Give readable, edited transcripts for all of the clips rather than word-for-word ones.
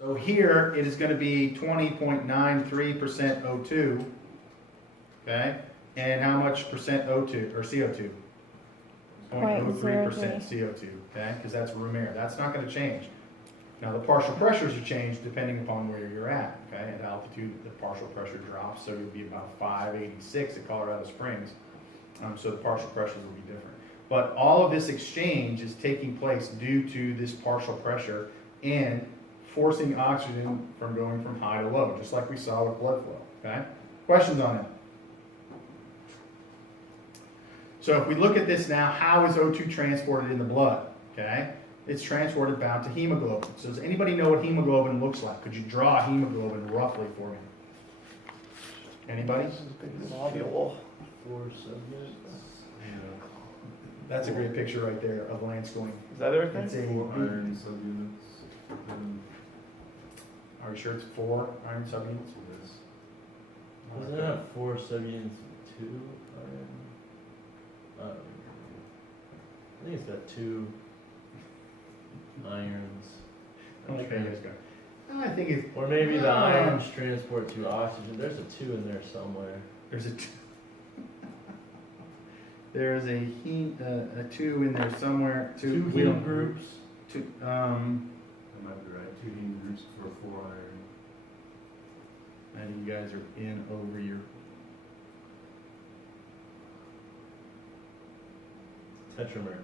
So here, it is going to be 20.93% O2, okay? And how much percent O2, or CO2? 0.03% CO2, okay? Because that's room air. That's not going to change. Now, the partial pressures are changed depending upon where you're at, okay? At altitude, the partial pressure drops, so you'll be about 586 at Colorado Springs. So the partial pressures will be different. But all of this exchange is taking place due to this partial pressure and forcing oxygen from going from high to low, just like we saw with blood flow, okay? Questions on it? So if we look at this now, how is O2 transported in the blood, okay? It's transported bound to hemoglobin. So does anybody know what hemoglobin looks like? Could you draw hemoglobin roughly for me? Anybody? Globule. 4 subunits. That's a great picture right there of Lance going. Is that it? It's a, 4 iron subunits. are you sure it's 4 iron subunits? Doesn't it have 4 subunits and 2 iron? I think it's got 2 irons. I like how you guys go. I think it's, Or maybe the irons transport to oxygen. There's a 2 in there somewhere. there's a there's a 2 in there somewhere. 2 we don't- heme groups. Two, That might be right. 2 heme groups for 4 iron. and you guys are in over your. Tetramer.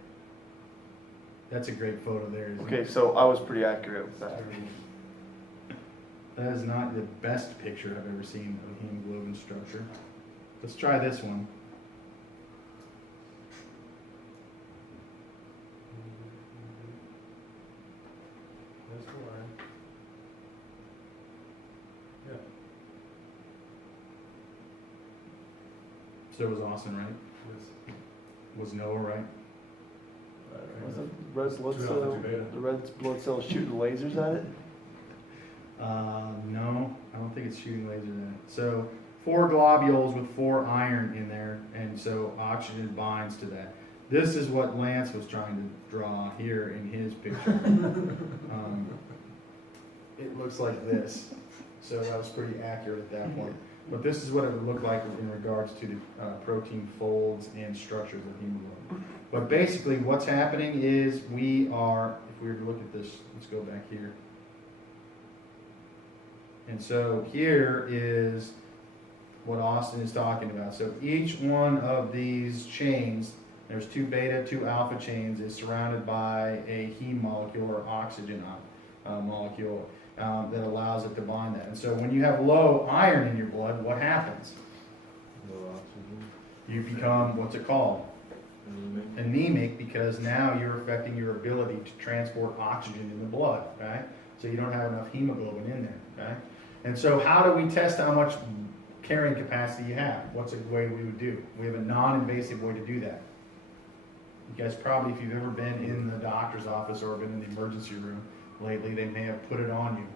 That's a great photo there. Isn't Okay, it? so I was pretty accurate with that. That is not the best picture I've ever seen of hemoglobin structure. Let's try this one. That's 4 iron. Yeah. So was Austin right? Yes. Was Noah right? Was the red blood 2 alpha, cell, 2 beta. the red blood cells shooting lasers at it? No, I don't think it's shooting lasers in it. So 4 globules with 4 iron in there, and so oxygen binds to that. This is what Lance was trying to draw here in his picture. It looks like this. So that was pretty accurate at that point. But this is what it would look like in regards to the protein folds and structures of hemoglobin. But basically what's happening is we are, if we were to look at this, let's go back here. And so here is what Austin is talking about. So each one of these chains, there's 2 beta, 2 alpha chains, is surrounded by a heme molecule or oxygen molecule that allows it to bind that. And so when you have low iron in your blood, what happens? Low oxygen. You become, what's it called? Anemic. Anemic, because now you're affecting your ability to transport oxygen in the blood, okay? So you don't have enough hemoglobin in there, okay? And so how do we test how much carrying capacity you have? What's a way we would do? We have a non-invasive way to do that. You guys probably, if you've ever been in the doctor's office or been in the emergency room lately, they may have put it on you.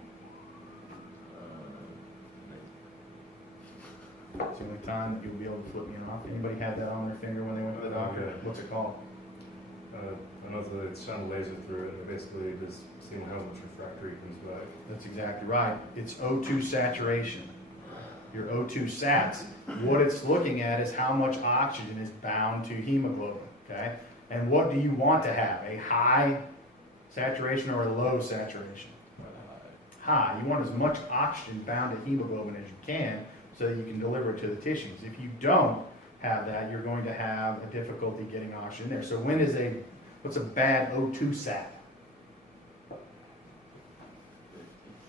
It's the only time that you'll be able to flip me off. Anybody had that on their finger when they went to the doctor? Okay. What's it called? I know that it's shone a laser through it, and basically just seeing how much refractory comes back. That's exactly right. It's O2 saturation. Your O2 sats. What it's looking at is how much oxygen is bound to hemoglobin, okay? And what do you want to have? A high saturation or a low saturation? High. You want as much oxygen bound to hemoglobin as you can so that you can deliver it to the tissues. If you don't have that, you're going to have a difficulty getting oxygen there. So what's a bad O2 sat?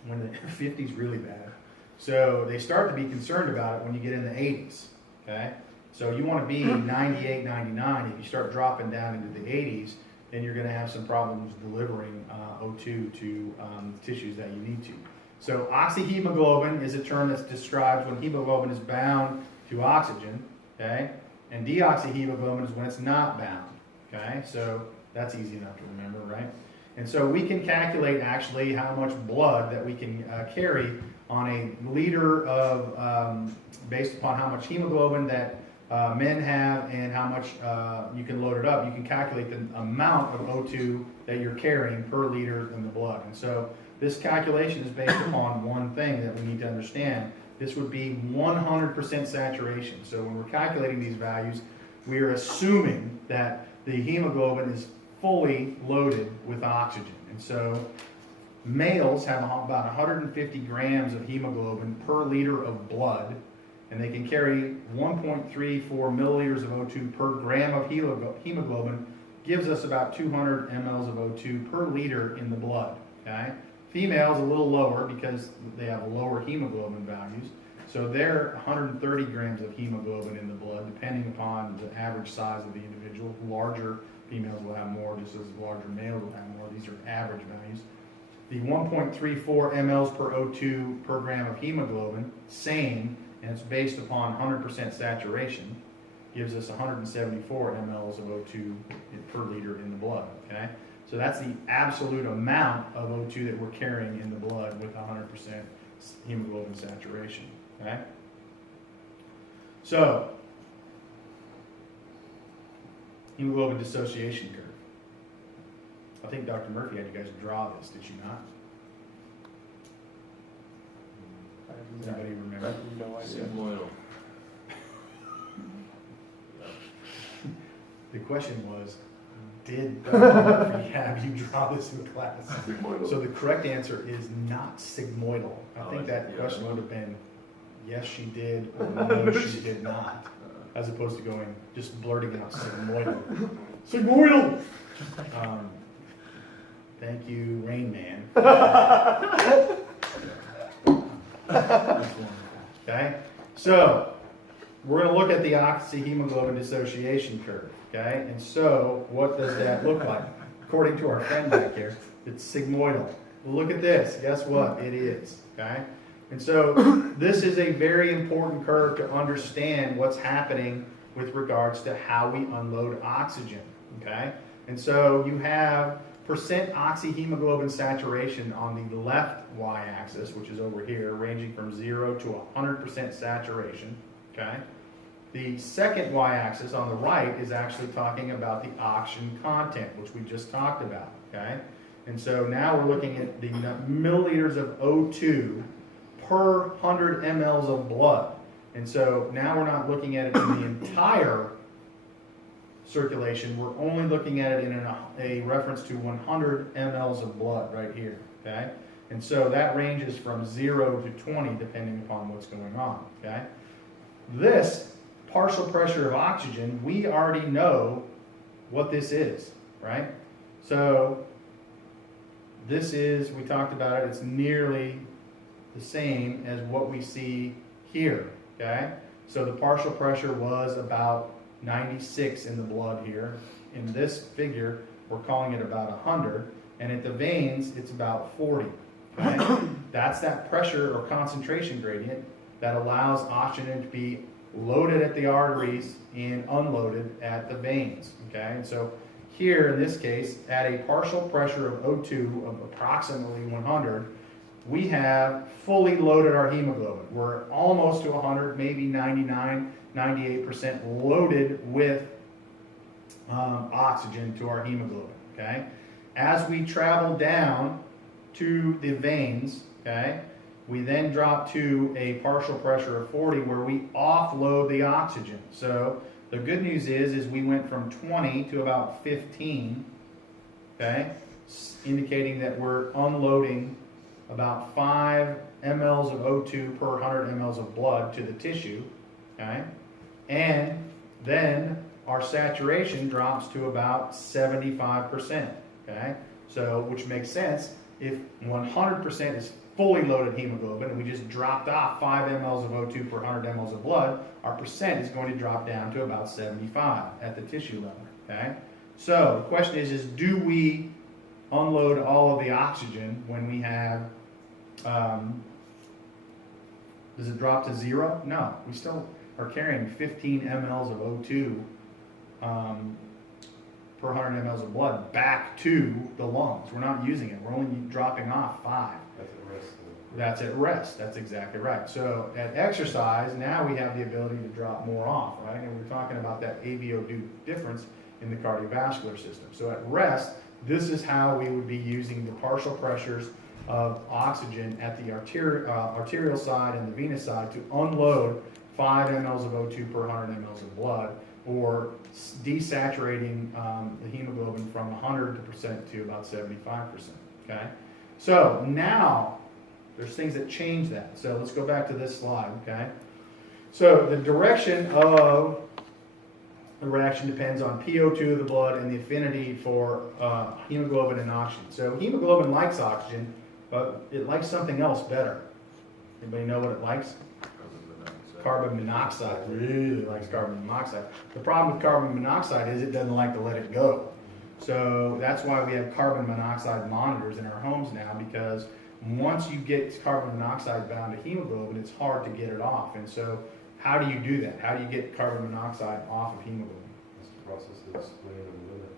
When the 50's really bad. So they start to be concerned about it when you get in the 80s, okay? So you want to be 98, 99. If you start dropping down into the 80s, then you're going to have some problems delivering O2 to tissues that you need to. So oxyhemoglobin is a term that describes when hemoglobin is bound to oxygen, okay? And deoxyhemoglobin is when it's not bound, okay? So that's easy enough to remember, right? And so we can calculate actually how much blood that we can carry on a liter of, based upon how much hemoglobin that men have and how much you can load it up. You can calculate the amount of O2 that you're carrying per liter in the blood. And so this calculation is based upon one thing that we need to understand. This would be 100% saturation. So when we're calculating these values, we are assuming that the hemoglobin is fully loaded with oxygen. And so males have about 150 grams of hemoglobin per liter of blood, and they can carry 1.34 milliliters of O2 per gram of hemoglobin, gives us about 200 mLs of O2 per liter in the blood, okay? Females a little lower because they have lower hemoglobin values, so they're 130 grams of hemoglobin in the blood, depending upon the average size of the individual. Larger females will have more, just as larger males will have more. These are average values. The 1.34 mLs per O2 per gram of hemoglobin, same, and it's based upon 100% saturation, gives us 174 mLs of O2 per liter in the blood, okay? So that's the absolute amount of O2 that we're carrying in the blood with 100% hemoglobin saturation, okay? So, hemoglobin dissociation curve. I think Dr. Murphy had you guys draw this, did you not? Does anybody I remember? have no idea. Sigmoidal. The question was, did Dr. Murphy have you draw this in class? So the correct answer is not sigmoidal. I think that question would have been, yes, she did, or no, she did not, as opposed to going, just blurting out sigmoidal. Sigmoidal! Thank you, Rain Man. Okay, so we're going to look at the oxyhemoglobin dissociation curve. Okay, and so what does that look like? According to our friend back here, it's sigmoidal. Well, look at this. Guess what? It is. Okay, and so this is a very important curve to understand what's happening with regards to how we unload oxygen. Okay, and so you have percent oxyhemoglobin saturation on the left y-axis, which is over here, ranging from 0 to 100% saturation. Okay. The second y-axis on the right is actually talking about the oxygen content, which we just talked about, okay? And so now we're looking at the milliliters of O2 per 100 mLs of blood. And so now we're not looking at it in the entire circulation, we're only looking at it in a reference to 100 mLs of blood right here, okay? And so that ranges from 0 to 20 depending upon what's going on, okay? This partial pressure of oxygen, we already know what this is, right? So this is, we talked about it, it's nearly the same as what we see here, okay? So the partial pressure was about 96 in the blood here. In this figure, we're calling it about 100, and at the veins, it's about 40, okay? That's that pressure or concentration gradient that allows oxygen to be loaded at the arteries and unloaded at the veins, okay? And so here, in this case, at a partial pressure of O2 of approximately 100, we have fully loaded our hemoglobin. We're almost to 100, maybe 99, 98% loaded with oxygen to our hemoglobin, okay? As we travel down to the veins, okay, we then drop to a partial pressure of 40 where we offload the oxygen. So the good news is we went from 20 to about 15, okay, indicating that we're unloading about 5 mLs of O2 per 100 mLs of blood to the tissue, okay, and then our saturation drops to about 75%, okay, so which makes sense. If 100% is fully loaded hemoglobin and we just dropped off 5 mLs of O2 per 100 mLs of blood, our percent is going to drop down to about 75 at the tissue level, okay? So the question is do we unload all of the oxygen when we have, does it drop to 0? No, we still are carrying 15 mLs of O2 per 100 mLs of blood back to the lungs. We're not using it. We're only dropping off 5. That's at rest. That's at rest. That's exactly right. So at exercise, now we have the ability to drop more off, right? And we're talking about that AVO2 difference in the cardiovascular system. So at rest, this is how we would be using the partial pressures of oxygen at the arterial side and the venous side to unload 5 mLs of O2 per 100 mLs of blood, or desaturating the hemoglobin from 100% to about 75%, okay? So now, there's things that change that. So let's go back to this slide, okay? So the direction of the reaction depends on PO2 of the blood and the affinity for hemoglobin and oxygen. So hemoglobin likes oxygen, but it likes something else better. Anybody know what it likes? Carbon monoxide. Really likes carbon monoxide. The problem with carbon monoxide is it doesn't like to let it go. So that's why we have carbon monoxide monitors in our homes now, because once you get carbon monoxide bound to hemoglobin, it's hard to get it off. And so how do you do that? How do you get carbon monoxide off of hemoglobin? This process is cleaning the liver.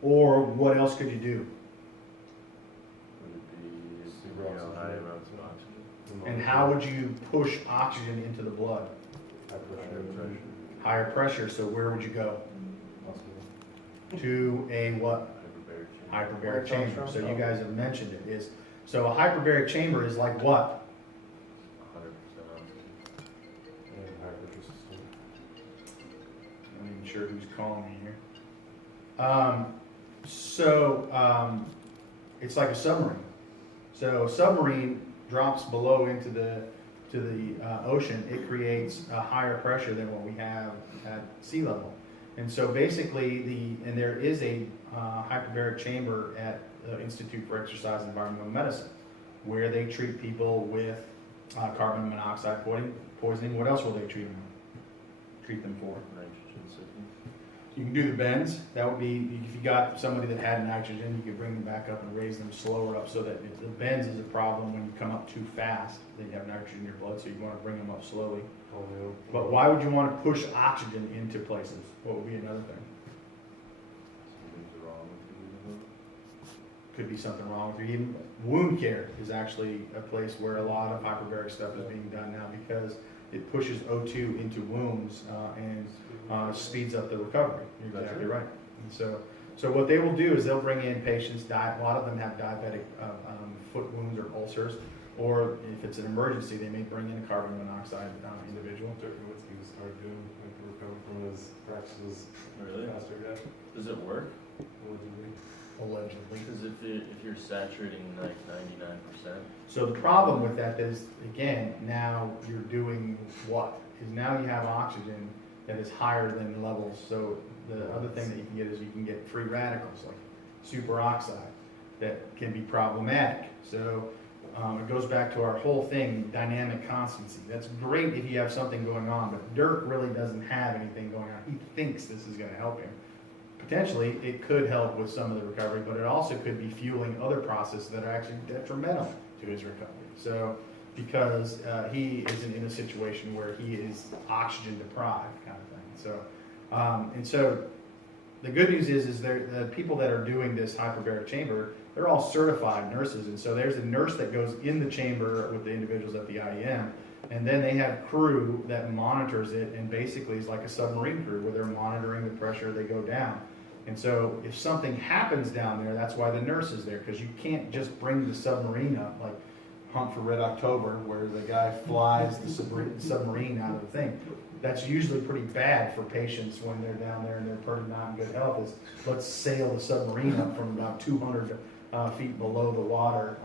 Or what else could you do? Would it be, high amounts of oxygen? And how would you push oxygen into the blood? High pressure. Higher pressure, so where would you go? Hospital. To a what? Hyperbaric chamber. So you guys have mentioned it. Is so a hyperbaric chamber is like what? 100% oxygen. And high pressure system. I'm not even sure who's calling me here. It's like a submarine. So a submarine drops below into the ocean. It creates a higher pressure than what we have at sea level. And so basically, there is a hyperbaric chamber at the Institute for Exercise and Environmental Medicine, where they treat people with carbon monoxide poisoning. What else will they treat them for? Nitrogen sickness. You can do the bends. That would be, if you got somebody that had nitrogen, you could bring them back up and raise them slower up, so that if the bends is a problem when you come up too fast, then you have nitrogen in your blood, so you want to bring them up slowly. But why would you want to push oxygen into places? What would be another thing? Something's wrong with you. Could be something wrong with you. Even wound care is actually a place where a lot of hyperbaric stuff is being done now, because it pushes O2 into wounds and speeds up the recovery. You're exactly right. And so what they will do is they'll bring in patients. A lot of them have diabetic foot wounds or ulcers, or if it's an emergency, they may bring in a carbon monoxide individual. Dr. Nowitzki was started doing like to recover from his fractures Really? faster, yeah. Does it work? Allegedly. Because if you're saturating like 99%. So the problem with that is, again, now you're doing what? Is now you have oxygen that is higher than levels. So the other thing that you can get is you can get free radicals like superoxide that can be problematic. So it goes back to our whole thing, dynamic constancy. That's great if you have something going on, but Dirk really doesn't have anything going on. He thinks this is going to help him. Potentially, it could help with some of the recovery, but it also could be fueling other processes that are actually detrimental to his recovery. So, because he isn't in a situation where he is oxygen deprived, kind of thing. So, and so the good news is the people that are doing this hyperbaric chamber, they're all certified nurses, and so there's a nurse that goes in the chamber with the individuals at the IEM, and then they have crew that monitors it, and basically is like a submarine crew where they're monitoring the pressure they go down. And so if something happens down there, that's why the nurse is there, because you can't just bring the submarine up like Hunt for Red October, where the guy flies the submarine out of the thing. That's usually pretty bad for patients when they're down there and they're pretty not in good health, is let's sail the submarine up from about 200 feet below the water.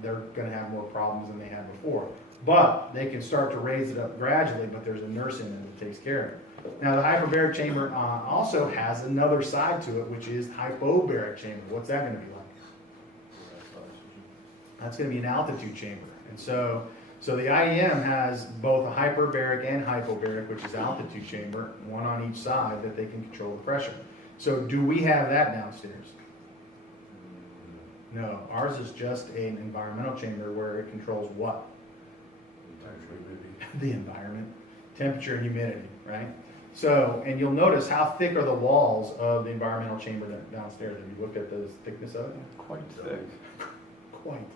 They're going to have more problems than they had before. But they can start to raise it up gradually, but there's a nurse in there that takes care of it. Now, the hyperbaric chamber also has another side to it, which is hypobaric chamber. What's that going to be like? That's going to be an altitude chamber. And so the IEM has both a hyperbaric and hypobaric, which is altitude chamber, one on each side that they can control the pressure. So do we have that downstairs? No, ours is just an environmental chamber where it controls what? The environment, temperature and humidity, right? So, and you'll notice how thick are the walls of the environmental chamber downstairs. Have you looked at the thickness of it? Quite thick. Quite.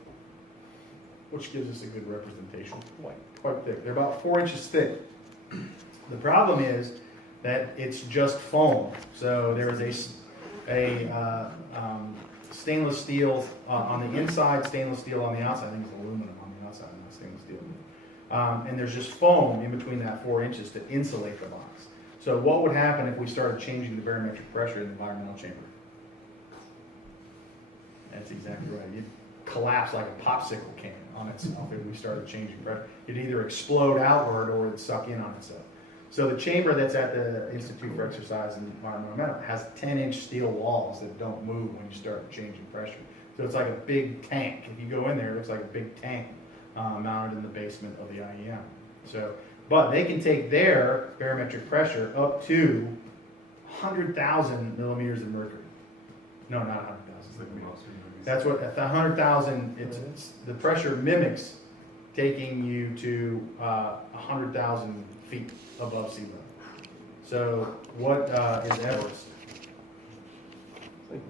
Which gives us a good representation. Quite thick. They're about 4 inches thick. The problem is that it's just foam. So there is a stainless steel on the inside, stainless steel on the outside. I think it's aluminum on the outside, not stainless steel. And there's just foam in between that 4 inches to insulate the box. So what would happen if we started changing the barometric pressure in the environmental chamber? That's exactly right. You'd collapse like a popsicle can on itself if we started changing pressure. It'd either explode outward or it'd suck in on itself. So the chamber that's at the Institute for Exercise and Environmental Medicine has 10-inch steel walls that don't move when you start changing pressure. So it's like a big tank. If you go in there, it looks like a big tank mounted in the basement of the IEM. So, but they can take their barometric pressure up to 100,000 millimeters of mercury. No, not 100,000. It's like a monster movie. That's what, at the 100,000, it's the pressure mimics taking you to 100,000 feet above sea level. So what is Everest? It's like,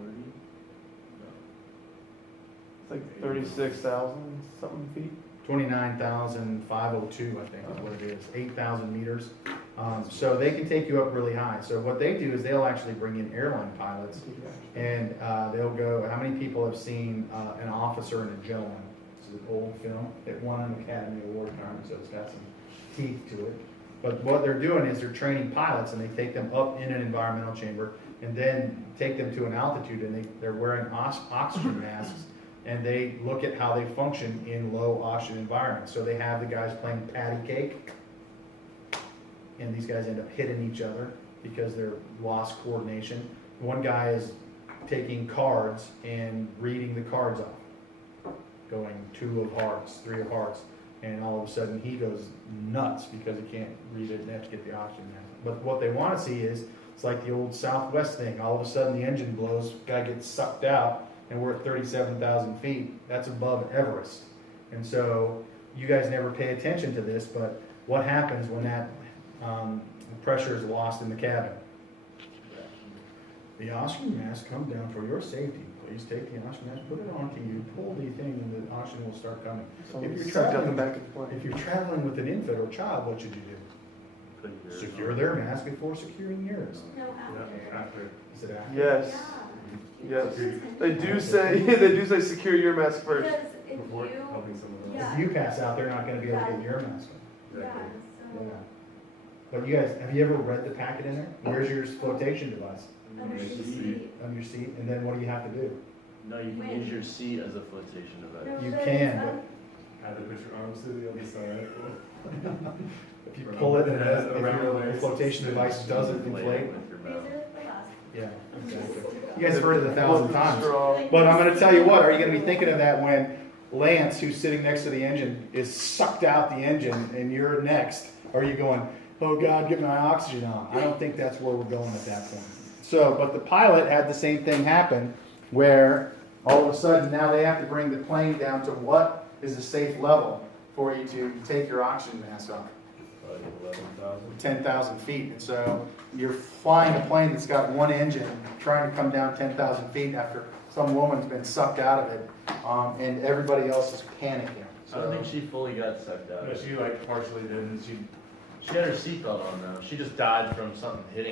it's like 36,000 something feet. 29,502, I think is what it is, 8,000 meters. So they can take you up really high. So what they do is they'll actually bring in airline pilots and they'll go, how many people have seen An Officer and a Gentleman? It's an old film. It won an Academy Award, so it's got some teeth to it. But what they're doing is they're training pilots and they take them up in an environmental chamber and then take them to an altitude and they're wearing oxygen masks and they look at how they function in low oxygen environments. So they have the guys playing patty cake and these guys end up hitting each other because they're lost coordination. One guy is taking cards and reading the cards off, going 2 of hearts, 3 of hearts, and all of a sudden he goes nuts because he can't read it and they have to get the oxygen mask. But what they want to see is, it's like the old Southwest thing, all of a sudden the engine blows, guy gets sucked out, and we're at 37,000 feet. That's above Everest. And so you guys never pay attention to this, but what happens when that pressure is lost in the cabin? The oxygen mask comes down for your safety. Please take the oxygen mask, put it onto you, pull the thing, and the oxygen will start coming. So If you're it's sucked out the traveling- back of the plane. If you're traveling with an infant or child, what should you do? Secure their mask before securing yours. No, Yeah, after. after. Is it after? Yes, Yeah. yes. They do say secure your mask first. Because if Before you, helping someone else. Yeah. If you pass out, they're not gonna be able to get your mask on. yeah, Exactly. so, Yeah. But you guys, have you ever read the packet in there? Where's your flotation device? under the Underneath the seat. On your seat, and then what do you have to do? No, you can When? use your seat as a flotation No, device. You but can, it's Had to put your arms to the other side. If you pull it and Has if around your waist. these doesn't Inflate inflate. it with your These mouth. are the last. Yeah, exactly. You guys have heard it 1,000 times. Straw. But I'm gonna tell you what, are you gonna be thinking of that when Lance, who's sitting next to the engine, is sucked out the engine and you're next? Are you going, oh God, get my oxygen on? I don't think that's where we're going at that point. So, but the pilot had the same thing happen where all of a sudden now they have to bring the plane down to what is a safe level for you to take your oxygen mask off. 11,000. 10,000 feet. And so you're flying a plane that's got one engine trying to come down 10,000 feet after some woman's been sucked out of it, and everybody else is panicking. I don't So think she fully got sucked out. No, she like partially did, and she She had her seatbelt on though. She just died from something hitting